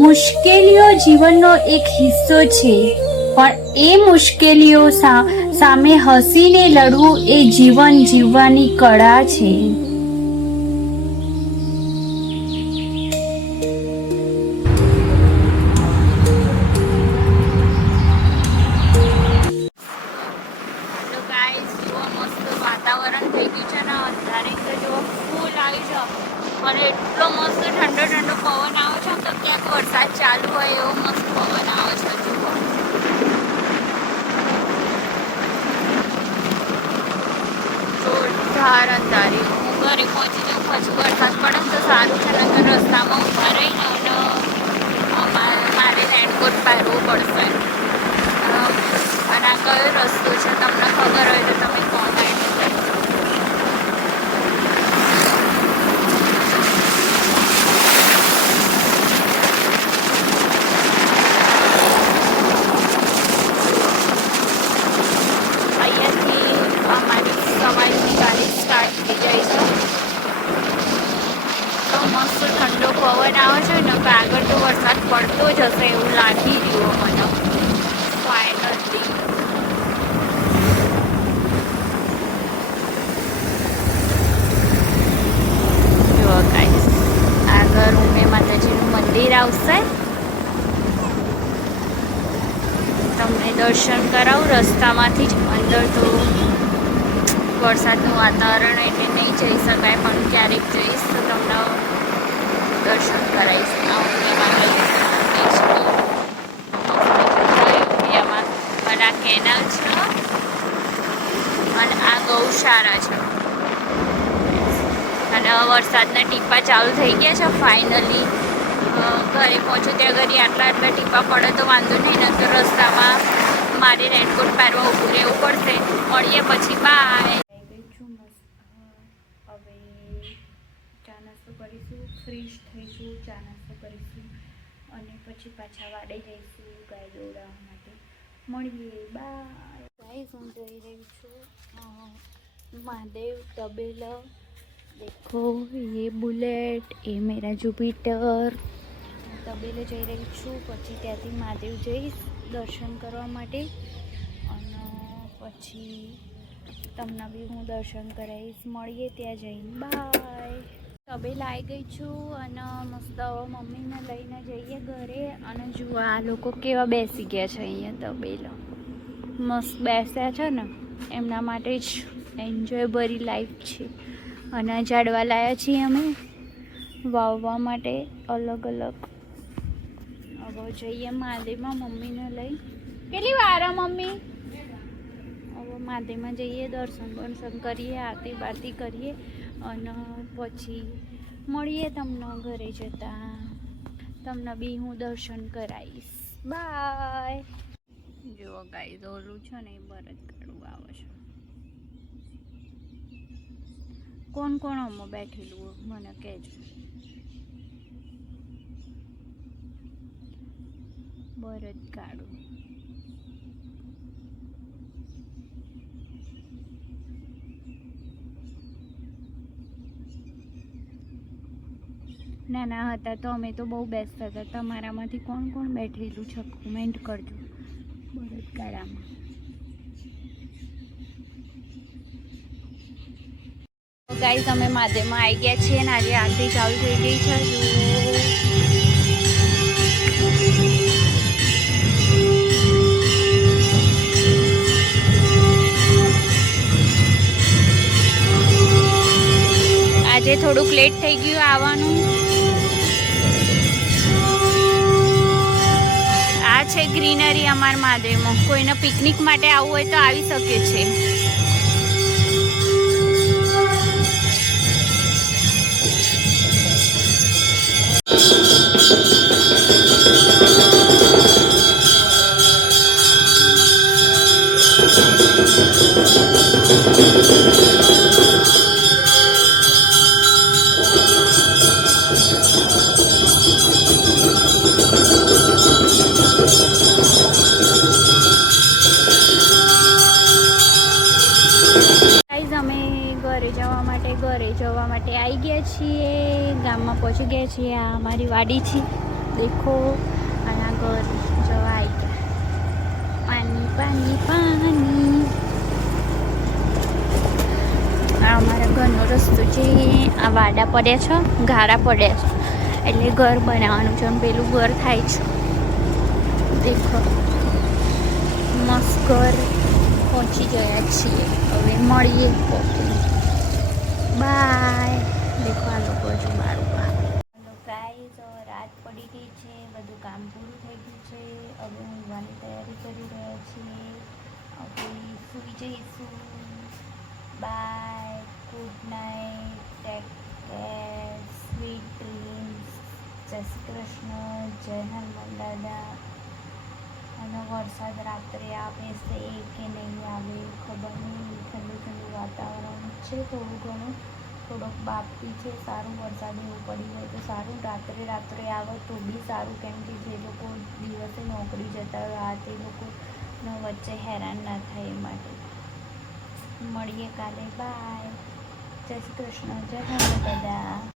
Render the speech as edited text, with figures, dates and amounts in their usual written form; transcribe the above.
મુશ્કેલીઓ જીવનનો એક હિસ્સો છે, પણ એ મુશ્કેલીઓ સામે હસીને લડવું એ જીવન જીવવાની કળા છે. વાતાવરણ થઈ ગયું છે ને અંધારે જો ફૂલ આવી છે અને એટલો મસ્ત ઠંડો ઠંડો પવન આવે છે તો ક્યાંક વરસાદ ચાલુ હોય એવો મસ્ત પવન આવે છે. જોરદાર અંધારી. હું ઘરે પહોંચી જાઉં પછી વરસાદ પડે તો સારું છે, નકર રસ્તામાં ઊભા રહીને મારે રેનકોટ પહેરવું પડશે. અને આ કયો રસ્તો છે તમને ખબર હોય તો તમે કોમેન્ટ કરજો. અહીંયાથી અમારી સવારની ગાડી સ્ટાર્ટ થઈ જાય છે તો મસ્ત ઠંડો પવન આવે છે ને આગળ તો વરસાદ પડતો જ હશે એવું લાગી રહ્યું મને ફાઇનલી. જો ગાઈસ આગળ ઉમે માતાજીનું મંદિર આવશે, તમને દર્શન કરાવું રસ્તામાંથી જ. અંદર તો વરસાદનું વાતાવરણ એટલે નહીં જઈ શકાય, પણ ક્યારેક જઈશ તો તમને દર્શન કરાવીશ. અને આ કેનાલ છે અને આ ગૌશાળા છે. અને વરસાદના ટીપા ચાલુ થઈ ગયા છે ફાઇનલી. ઘરે પહોંચો ત્યાં ઘડી આટલા ટીપા પડે તો વાંધો નહીં, ને તો રસ્તામાં મારે રેનકોટ પહેરવા ઊભું રહેવું પડશે. મળીએ પછી, બાય. હવે ચા નાસ્તો કરીશું, ફ્રેશ થઈશું, ચા નાસ્તો કરીશું અને પછી પાછા વાડે જઈશું ગાય દોડાવવા માટે. મળીએ, બાય. ગાઈસ હું જઈ રહી છું મહાદેવ તબેલા. દેખો ये बुलेट, ये मेरा जुपिटर. તબેલે જઈ રહી છું, પછી ત્યાંથી મહાદેવ જઈશ દર્શન કરવા માટે અને પછી તમને બી હું દર્શન કરાવીશ. મળીએ ત્યાં જઈને, બાય. તબેલા આવી ગઈ છું અને મસ્ત મમ્મીને લઈને જઈએ ઘરે. અને જુઓ આ લોકો કેવા બેસી ગયા છે અહીંયા તબેલા, મસ્ત બેસ્યા છે ને, એમના માટે જ એન્જોય ભરી લાઈફ છે. અને ઝાડવા લાવ્યા છીએ અમે વાવવા માટે અલગ અલગ. હવે જઈએ મહાદેવમાં મમ્મીને લઈ. કેટલી વાર મમ્મી? હવે મહાદેવમાં જઈએ, દર્શન બર્શન કરીએ, આરતી બારતી કરીએ અને પછી મળીએ તમને ઘરે જતા. તમને બી હું દર્શન કરાવીશ, બાય. જુઓ ગાઈસ ઓલું છે ને એ બરદ કાઢવું આવે છે. કોણ કોણ આમાં બેઠેલું મને કહેજો. બરદ કાઢું. નાના હતા તો અમે તો બહુ બેસતા હતા. તમારામાંથી કોણ કોણ બેઠેલું છે કોમેન્ટ કરજો બળદગાડામાં. ગાઈસ અમે મહાદેવમાં આવી ગયા છીએ ને આજે આરતી ચાલુ થઈ ગઈ છે. આજે થોડુંક લેટ થઈ ગયું આવવાનું. આ છે ગ્રીનરી અમારા મહાદેવમાં. કોઈને પિકનિક માટે આવવું હોય તો આવી શકે છે. ઘરે જવા માટે આવી ગયા છીએ. ગામમાં પહોંચી ગયા છીએ. આ અમારી વાડી છે દેખો આના ઘર જવાય ગયા. પાણી પાણી પાણી. આ અમારા ઘરનો રસ્તો છે. આ વાડા પડ્યા છે, ગારા પડ્યા છે, એટલે ઘર બનાવવાનું છે. અને પેલું ઘર થાય છે. દેખો મસ્ત ઘર પહોંચી ગયા છીએ. હવે મળીએ બાય. દેખો આ લોકો હજુ બહાર ઉભા. ગાઈઝ રાત પડી ગઈ છે, બધું કામ પૂરું થઈ ગયું છે. હવે ઊંઘવાની તૈયારી કરી રહ્યા છીએ. હવે સૂઈ જઈશું. Bye, good night, take care, sweet dreams. જય શ્રી કૃષ્ણ, જય હનુમાન દાદા. અને વરસાદ રાત્રે આવે છે કે નહીં આવે ખબર નહીં. ઠંડુ ઠંડુ વાતાવરણ છે, થોડું ઘણું થોડોક બાફી છે. સારું વરસાદ એવું પડી હોય તો સારું. રાત્રે આવે તો બી સારું, કેમ કે જે લોકો દિવસે નોકરી જતા હોય આ તે લોકોને વચ્ચે હેરાન ના થાય એ માટે. મળીએ કાલે. બાય. જય શ્રી કૃષ્ણ, જય હનુમાન દાદા.